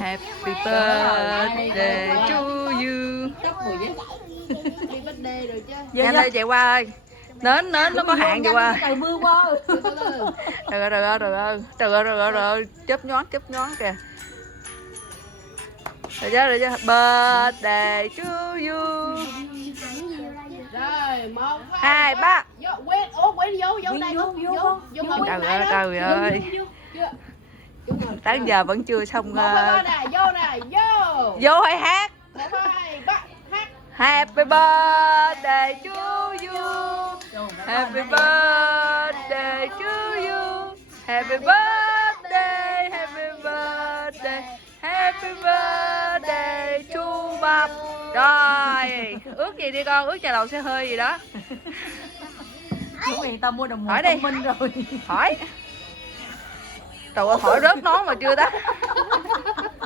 Happy birthday to you. Happy birthday rồi chứ. Nhanh đây chạy qua ơi. Nến nó có hạn chạy qua. Trời mưa quá. Rồi chớp nhoáng kìa. Rồi chứ birthday to you. Rồi 1 2 3. Quên vô đây. Vô Trời ơi. Tới giờ vẫn chưa xong. 1 2 3 nè, vô. Vô hay hát. 1 2 3 hát. Happy birthday to you. Happy birthday to you. Happy birthday, happy birthday, happy birthday to Bab. Rồi, ước gì đi con, ước nhà đầu xe hơi gì đó. Lúc này tao mua đồng hồ Hỏi đi. thông minh rồi. Hỏi. Trời ơi, hỏi rớt nón mà chưa đó.